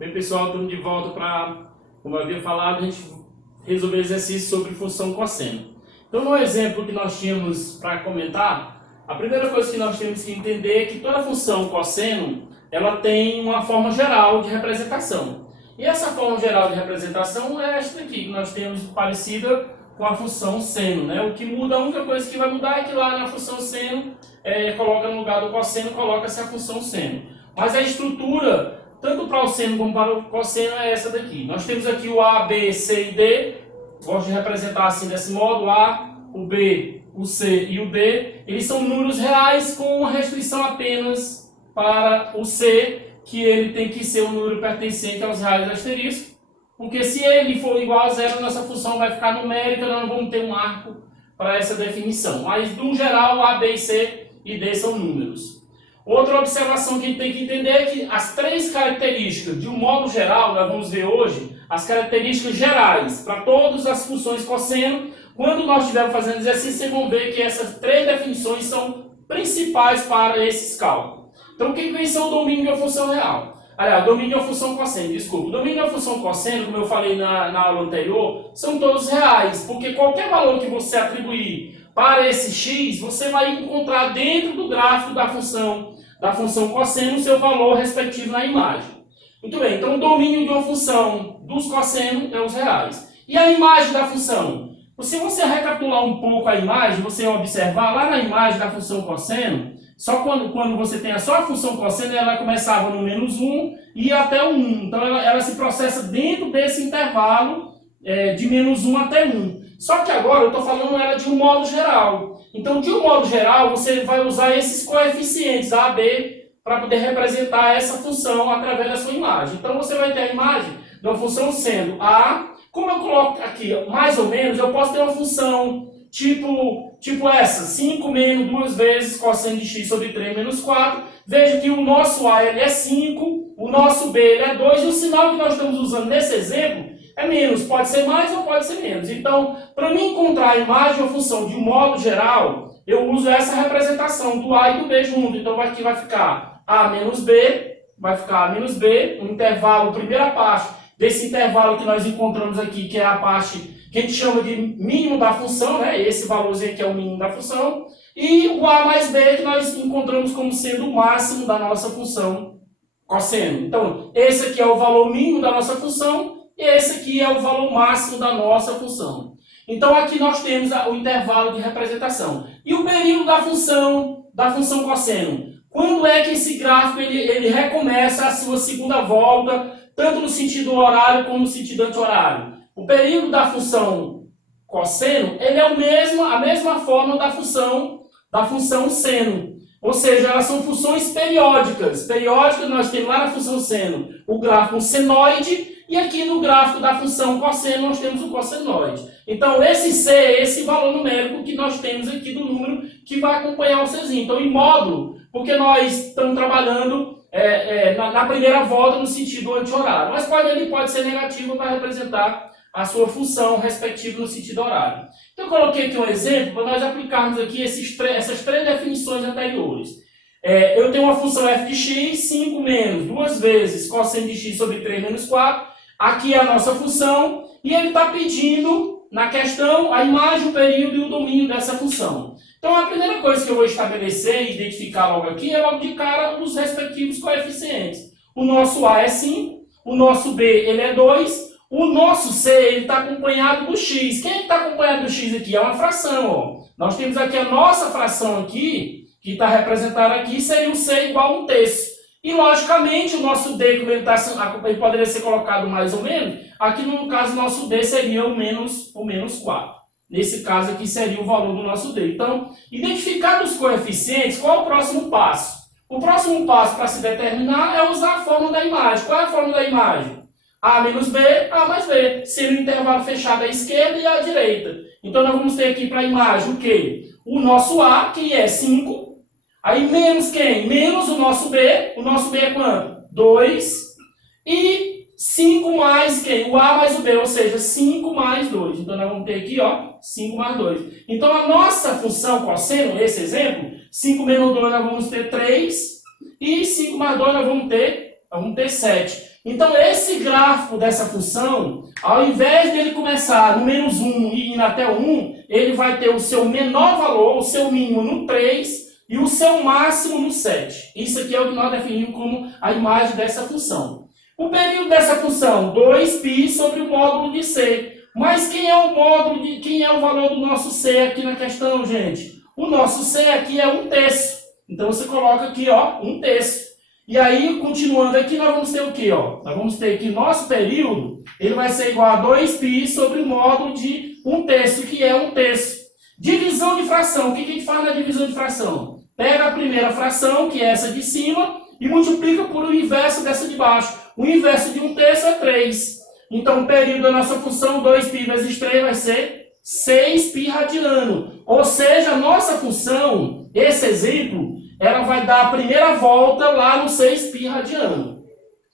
Bem, pessoal, estamos de volta para, como eu havia falado, a gente resolver exercício sobre função cosseno. Então, no exemplo que nós tínhamos para comentar, a primeira coisa que nós temos que entender é que toda função cosseno, ela tem uma forma geral de representação. E essa forma geral de representação é esta aqui, que nós temos parecida com a função seno, né? O que muda, a única coisa que vai mudar é que lá na função seno, coloca no lugar do cosseno, coloca-se a função seno. Mas a estrutura, tanto para o seno como para o cosseno, é essa daqui. Nós temos aqui o A, B, C e D. Gosto de representar assim desse modo: o A, o B, o C e o D. Eles são números reais com uma restrição apenas para o C, que ele tem que ser um número pertencente aos reais asteriscos. Porque se ele for igual a zero, nossa função vai ficar numérica, nós não vamos ter um arco para essa definição. Mas, no geral, A, B, C e D são números. Outra observação que a gente tem que entender é que as três características, de um modo geral, nós vamos ver hoje, as características gerais para todas as funções cosseno. Quando nós estivermos fazendo exercício, vocês vão ver que essas três definições são principais para esses cálculos. Então, o que vem ser o domínio de uma função real? Aliás, domínio de uma função cosseno, desculpa. O domínio de uma função cosseno, como eu falei na aula anterior, são todos reais, porque qualquer valor que você atribuir para esse x, você vai encontrar dentro do gráfico da função cosseno o seu valor respectivo na imagem. Muito bem, então o domínio de uma função dos cossenos é os reais. E a imagem da função? Se você recapitular um pouco a imagem, você observar lá na imagem da função cosseno, só quando você tem só a função cosseno, ela começava no menos 1 e ia até o 1. Então ela se processa dentro desse intervalo de menos 1 até 1. Só que agora eu estou falando ela de um modo geral. Então, de um modo geral, você vai usar esses coeficientes A, B, para poder representar essa função através da sua imagem. Então, você vai ter a imagem de uma função sendo A. Como eu coloco aqui, mais ou menos, eu posso ter uma função tipo essa, 5 menos 2 vezes cosseno de x sobre 3 menos 4. Veja que o nosso A ele é 5, o nosso B ele é 2, e o sinal que nós estamos usando nesse exemplo é menos, pode ser mais ou pode ser menos. Então, para mim encontrar a imagem de uma função de um modo geral, eu uso essa representação do A e do B junto. Então, aqui vai ficar A menos B, vai ficar A menos B, um intervalo, primeira parte desse intervalo que nós encontramos aqui, que é a parte que a gente chama de mínimo da função, né? Esse valorzinho aqui é o mínimo da função, e o A mais B que nós encontramos como sendo o máximo da nossa função cosseno. Então, esse aqui é o valor mínimo da nossa função, e esse aqui é o valor máximo da nossa função. Então, aqui nós temos o intervalo de representação. E o período da função cosseno? Quando é que esse gráfico ele recomeça a sua segunda volta, tanto no sentido horário como no sentido anti-horário? O período da função cosseno ele é a mesma forma da função seno. Ou seja, elas são funções periódicas. Periódicas nós temos lá na função seno o gráfico senoide, e aqui no gráfico da função cosseno nós temos o cossenoide. Então esse C é esse valor numérico que nós temos aqui do número que vai acompanhar o Czinho. Então em módulo, porque nós estamos trabalhando na primeira volta no sentido anti-horário. Mas ele pode ser negativo para representar a sua função respectiva no sentido horário. Então eu coloquei aqui um exemplo para nós aplicarmos aqui essas três definições anteriores. Eu tenho uma função f de x, 5 menos 2 vezes cosseno de x sobre 3 menos 4. Aqui é a nossa função, e ele está pedindo, na questão, a imagem, o período e o domínio dessa função. Então, a primeira coisa que eu vou estabelecer e identificar logo aqui é logo de cara os respectivos coeficientes. O nosso A é 5, o nosso B ele é 2, o nosso C ele está acompanhado do x. Quem está acompanhado do x aqui? É uma fração. Ó. Nós temos aqui a nossa fração aqui, que está representada aqui, seria o C igual a 1/3. E, logicamente, o nosso D, como ele poderia ser colocado mais ou menos, aqui no caso, o nosso D seria o menos 4. Nesse caso aqui seria o valor do nosso D. Então, identificados os coeficientes, qual é o próximo passo? O próximo passo para se determinar é usar a fórmula da imagem. Qual é a fórmula da imagem? A menos B, A mais B, sendo o intervalo fechado à esquerda e à direita. Então, nós vamos ter aqui para a imagem o quê? O nosso A, que é 5. Aí menos quem? Menos o nosso B. O nosso B é quanto? 2. E 5 mais quem? O A mais o B, ou seja, 5 mais 2. Então, nós vamos ter aqui, ó, 5 mais 2. Então, a nossa função cosseno, esse exemplo, 5 menos 2 nós vamos ter 3. E 5 mais 2 nós vamos ter 7. Então, esse gráfico dessa função, ao invés dele começar no menos 1 e ir até o 1, ele vai ter o seu menor valor, o seu mínimo no 3 e o seu máximo no 7. Isso aqui é o que nós definimos como a imagem dessa função. O período dessa função, 2π sobre o módulo de C. Mas quem é o valor do nosso C aqui na questão, gente? O nosso C aqui é 1/3. Então, você coloca aqui, ó, 1/3. E aí, continuando aqui, nós vamos ter o quê? Ó? Nós vamos ter que nosso período ele vai ser igual a 2π sobre o módulo de 1/3, que é 1/3. Divisão de fração. O que a gente faz na divisão de fração? Pega a primeira fração, que é essa de cima, e multiplica por o inverso dessa de baixo. O inverso de 1/3 é 3. Então, o período da nossa função, 2π vezes 3, vai ser 6π radiano. Ou seja, a nossa função, esse exemplo, ela vai dar a primeira volta lá no 6π radiano.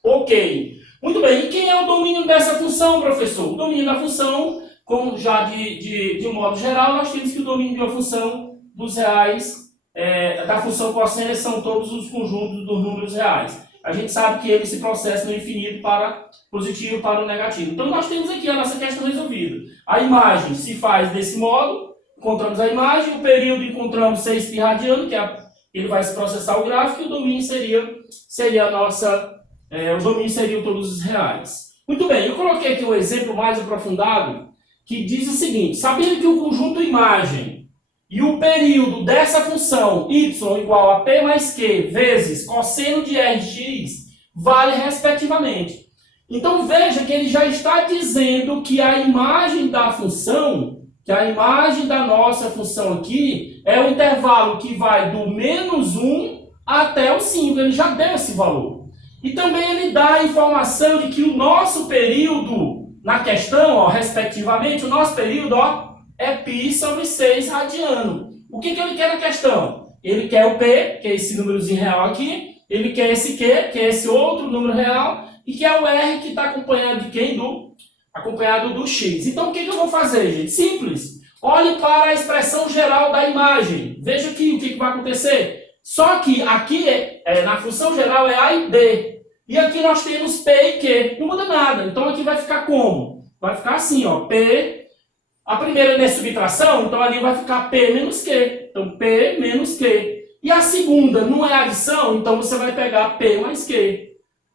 Ok. Muito bem. E quem é o domínio dessa função, professor? O domínio da função, como já de um modo geral, nós temos que o domínio de uma função dos reais, da função cosseno, são todos os conjuntos dos números reais. A gente sabe que ele se processa no infinito para positivo para o negativo. Então, nós temos aqui a nossa questão resolvida. A imagem se faz desse modo, encontramos a imagem, o período encontramos 6π radiano, que ele vai se processar o gráfico, e o domínio seria a nossa... o domínio seriam todos os reais. Muito bem, eu coloquei aqui um exemplo mais aprofundado, que diz o seguinte: sabendo que o conjunto imagem e o período dessa função y igual a p mais q vezes cosseno de r de x vale respectivamente. Então veja que ele já está dizendo que a imagem da função, que a imagem da nossa função aqui é o intervalo que vai do menos 1 até o 5. Ele já deu esse valor. E também ele dá a informação de que o nosso período na questão, ó, respectivamente, o nosso período, ó, é π sobre 6 radiano. O que ele quer na questão? Ele quer o P, que é esse númerozinho real aqui, ele quer esse Q, que é esse outro número real, e que é o R, que está acompanhado de quem? Acompanhado do X. Então, o que eu vou fazer, gente? Simples. Olhe para a expressão geral da imagem. Veja aqui o que vai acontecer. Só que aqui, na função geral, é A e D. E aqui nós temos P e Q. Não muda nada. Então, aqui vai ficar como? Vai ficar assim, ó. P... A primeira é subtração, então ali vai ficar P menos Q. Então, P menos Q. E a segunda não é adição, então você vai pegar P mais Q.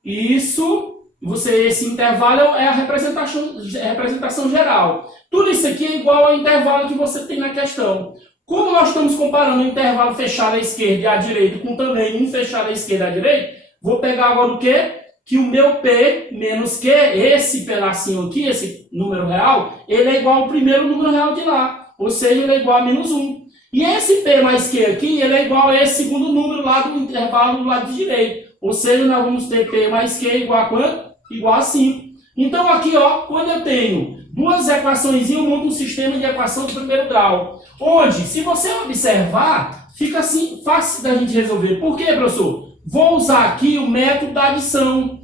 Isso, esse intervalo é a representação geral. Tudo isso aqui é igual ao intervalo que você tem na questão. Como nós estamos comparando o intervalo fechado à esquerda e à direita com também um fechado à esquerda e à direita, vou pegar agora o quê? Que o meu P menos Q, esse pedacinho aqui, esse número real, ele é igual ao primeiro número real de lá. Ou seja, ele é igual a menos 1. E esse P mais Q aqui, ele é igual a esse segundo número lá do intervalo do lado direito. Ou seja, nós vamos ter P mais Q igual a quanto? Igual a 5. Então aqui, ó, quando eu tenho duas equações, eu monto um sistema de equação de primeiro grau. Onde, se você observar, fica assim, fácil da gente resolver. Por quê, professor? Vou usar aqui o método da adição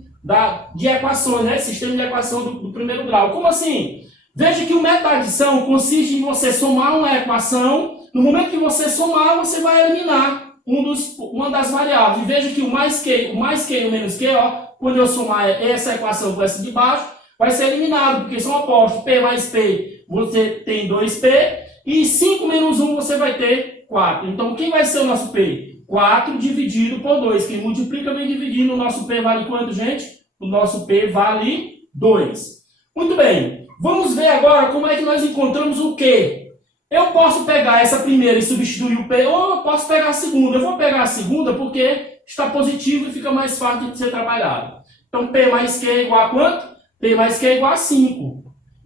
de equações, né? Sistema de equação do primeiro grau. Como assim? Veja que o método da adição consiste em você somar uma equação. No momento que você somar, você vai eliminar uma das variáveis. E veja que o mais Q e o menos Q, ó, quando eu somar essa equação com essa de baixo, vai ser eliminado, porque são opostos. P mais P, você tem 2P, e 5 menos 1 você vai ter 4. Então, quem vai ser o nosso P? 4 dividido por 2. Quem multiplica bem dividindo, o nosso P vale quanto, gente? O nosso P vale 2. Muito bem. Vamos ver agora como é que nós encontramos o Q. Eu posso pegar essa primeira e substituir o P, ou eu posso pegar a segunda. Eu vou pegar a segunda porque está positivo e fica mais fácil de ser trabalhado. Então, P mais Q é igual a quanto? P mais Q é igual a 5.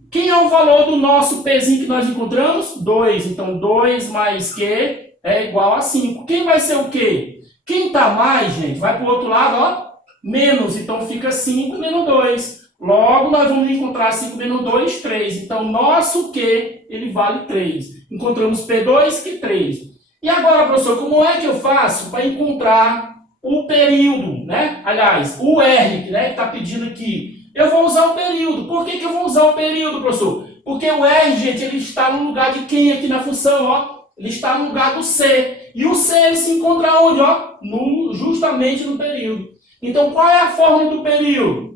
Quem é o valor do nosso Pzinho que nós encontramos? 2. Então, 2 mais Q é igual a 5. Quem vai ser o Q? Quem está mais, gente, vai para o outro lado, ó, menos. Então, fica 5 menos 2. Logo, nós vamos encontrar 5 menos 2, 3. Então, nosso Q, ele vale 3. Encontramos P2, que 3. E agora, professor, como é que eu faço para encontrar o período, né? Aliás, o R, né, que está pedindo aqui. Eu vou usar o período. Por que eu vou usar o período, professor? Porque o R, gente, ele está no lugar de quem aqui na função, ó? Ele está no lugar do C. E o C, ele se encontra onde, ó? Justamente no período. Então, qual é a fórmula do período?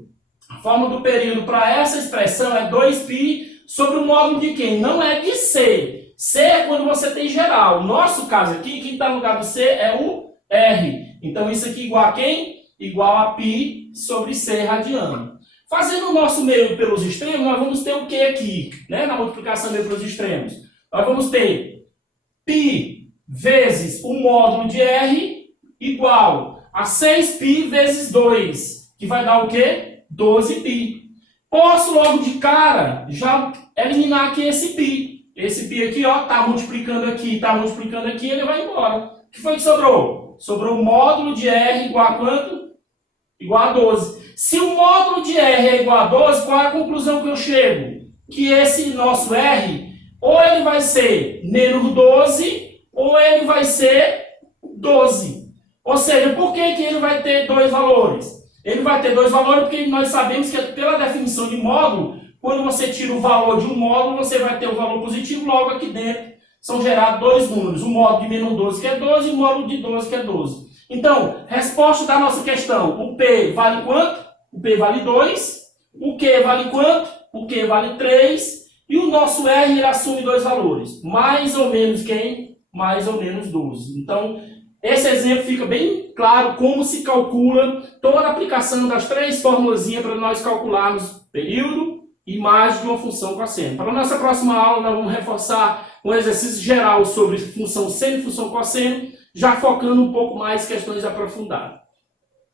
forma do período para essa expressão é 2π sobre o módulo de quem? Não é de C. C é quando você tem geral. No nosso caso aqui, quem está no lugar do C é o R. Então isso aqui igual a quem? Igual a π sobre C radiano. Fazendo o nosso meio pelos extremos, nós vamos ter o que aqui? Né? Na multiplicação meio pelos extremos. Nós vamos ter π vezes o módulo de R igual a 6π vezes 2, que vai dar o quê? 12π. Posso logo de cara já eliminar aqui esse π. Esse π aqui, ó, tá multiplicando aqui, ele vai embora. O que foi que sobrou? Sobrou o módulo de R igual a quanto? Igual a 12. Se o módulo de R é igual a 12, qual é a conclusão que eu chego? Que esse nosso R, ou ele vai ser menos 12, ou ele vai ser 12. Ou seja, por que ele vai ter dois valores? Ele vai ter dois valores porque nós sabemos que pela definição de módulo, quando você tira o valor de um módulo, você vai ter o valor positivo, logo aqui dentro são gerados dois números. O módulo de menos 12 que é 12 e o módulo de 12 que é 12. Então, resposta da nossa questão, o P vale quanto? O P vale 2. O Q vale quanto? O Q vale 3. E o nosso R ele assume dois valores. Mais ou menos quem? Mais ou menos 12. Então, esse exemplo fica bem claro como se calcula toda a aplicação das três formulazinhas para nós calcularmos período e imagem de uma função cosseno. Para a nossa próxima aula, nós vamos reforçar um exercício geral sobre função seno e função cosseno, já focando um pouco mais em questões aprofundadas.